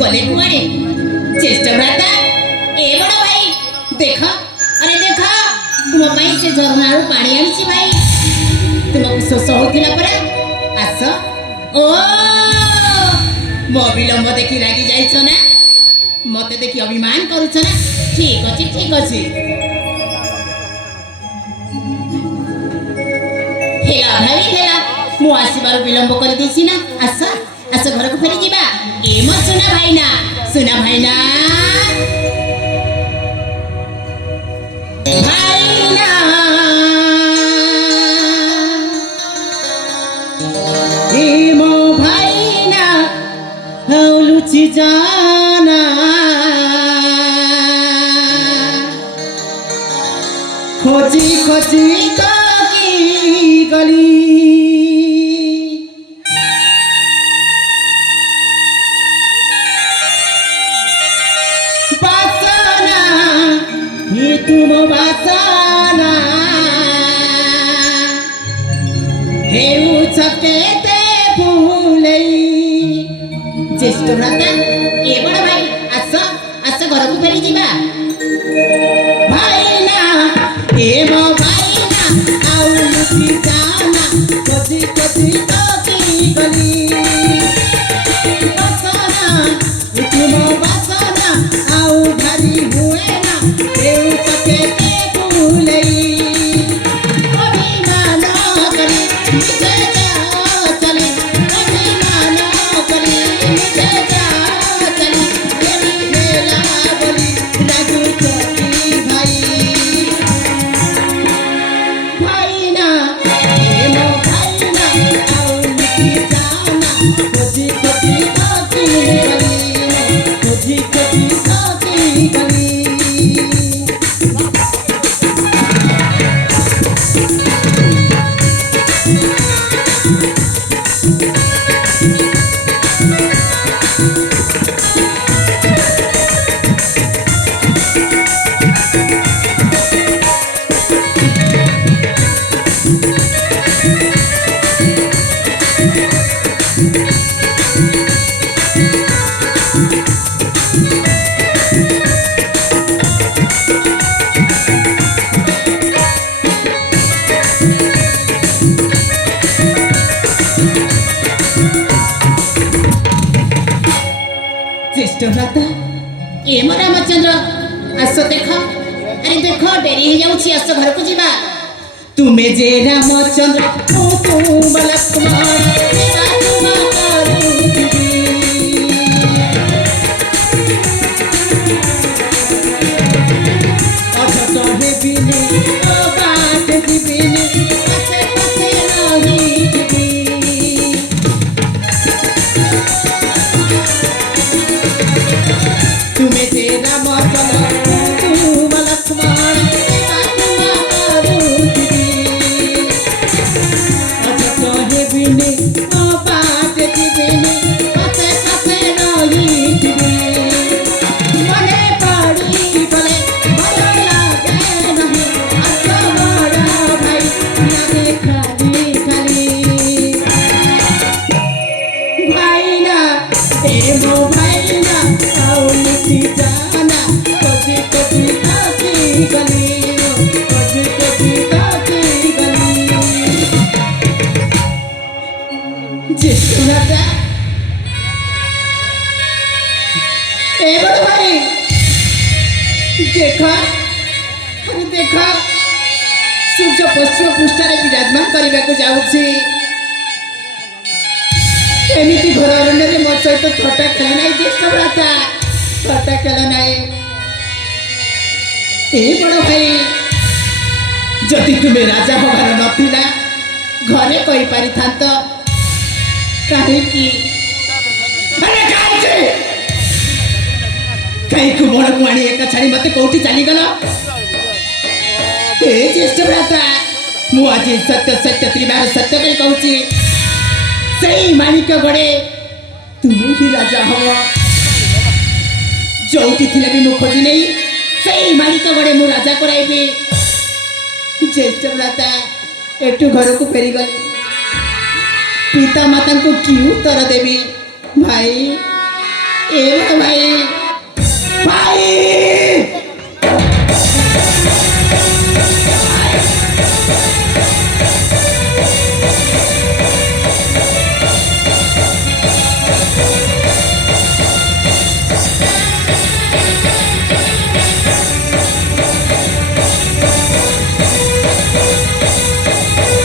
गले कुआड़े ज्येष्ठ भ्राता ए बड़ भाई देख अरे देख तुम भाई से झरना पानी आनी भाई तुमको शोष होता परा आस ओ मो विलंब देखी रागी जाइछ ना मते देखी अभिमान करुछ ना ठीक अछि हेला भाई हेला मु आसीबार विलंब कर देसी ना आस आस घर को फेरी जीवा ए मो सुना भाईना ए मो भाईना लुची जाना खोजी की गली बासना ये तुम बासना हे उछके ते भूले ज्येष्ठ भ्राता ए बड़ भाई आस घर को फेरी जीवा भाईना ए मो भाईना आउ लुची जाना खोजी तो की गली बासना तुम बासना आउ भारी हुए ना ए सके ते भूले अभिमान करी निजे जा चली अभिमान करी निजे जा चली तेरी मेला बोली राजू चली भाईना ए मो भाईना आउ लुची जाना खोजी तो की गली ज्येष्ठ भ्राता ए मो रामचंद्र आस देख अरे देख डेरी हो जाउछि आस घर को जीवा तुम्हें जे रामचंद्र ओ तुम तुम्हें तेरा देखा देखा सूर्य पश्चिम पृष्ठारे विराजमान करने को जाऊँगी एमती घर अरण्य मो सहित थटा खेल ना ज्येष्ठ भ्राता थटा खेल ना बड़ भाई जदि तुम्हें राजा हबार नथिला घरे कही पारि थांत कहीं कहीं बड़ कुआणी एक छाड़ी मत कौटी चलीगल ए ज्येष्ठ भ्राता मु आज सत्य सत्य त्रिबार सत्य कही कहूँ से माणिक गड़े तुम्हें ही राजा हम जोटी थिले भी मु खोजी नहीं से माणिक गड़े मु राजा कराइबी ज्येष्ठ भ्राता एटू घर को फेरी गले पिता माता को कि उत्तर देवी भाई ଏ ବଡ଼ ଭାଇ